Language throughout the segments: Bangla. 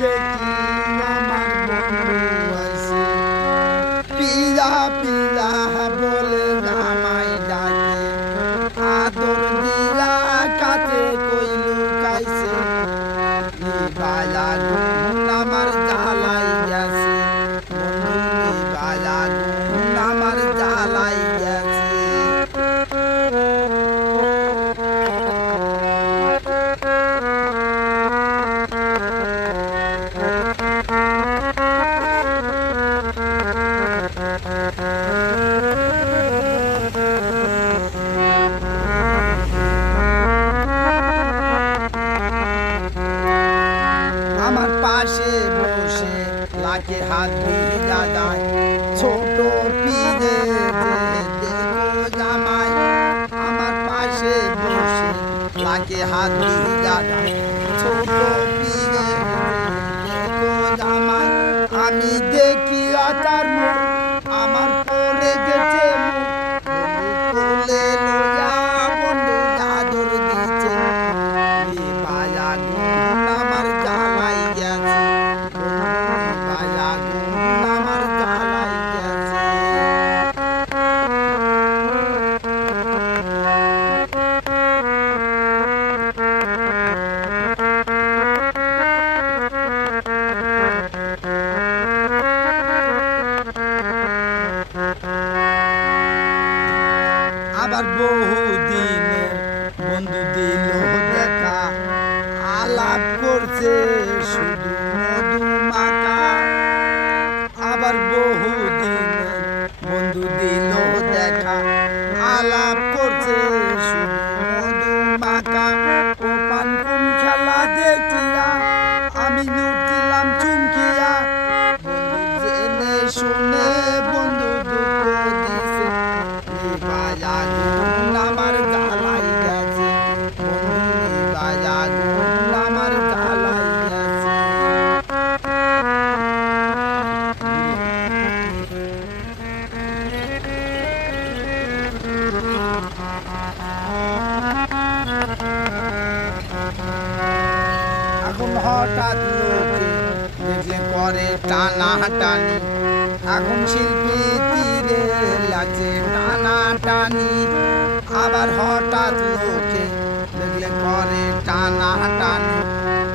দেখি লাখে হাত ভিজা যায় ছোট পিলে দেখো জামাই আমার পাশে বসে লাখে হাত ভিজা আবার বহুদিন বন্ধু দিল দেখা। আলাপ করছে শুধু মধু মাখা। আবার বহুদিন বন্ধু দিল আমার জ্বালাই গেছে আমার জ্বালাই গেছে। এখন হঠাৎ লোকে করে টানা টানি এখন শিল্পী তীরে লাগছে টানা টানি আবার হঠাৎ লোকে দেখলে করে টানা টানি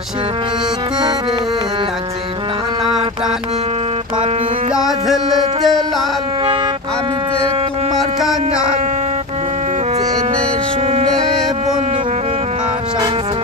শিল্পী তীরে লাগছে টানা টানি পাপি ঝেলতে লাল আমি যে তোমার কাঙ্গাল জেনে শুনে বন্ধু ভাষাইছে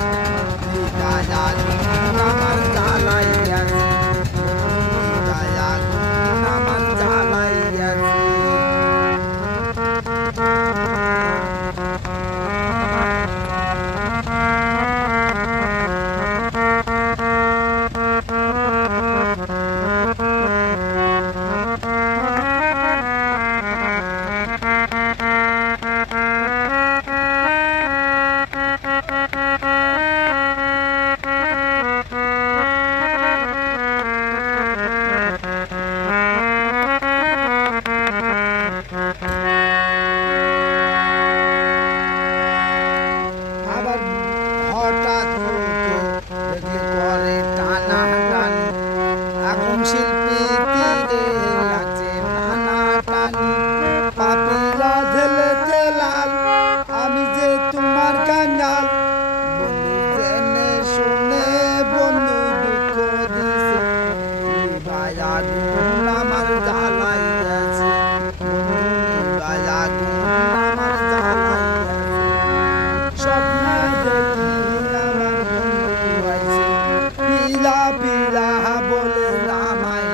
পিলা বলে রামাই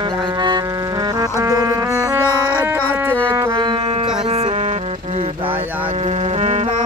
আদর দিয়া কাছে কই কাইছে গুণ আমার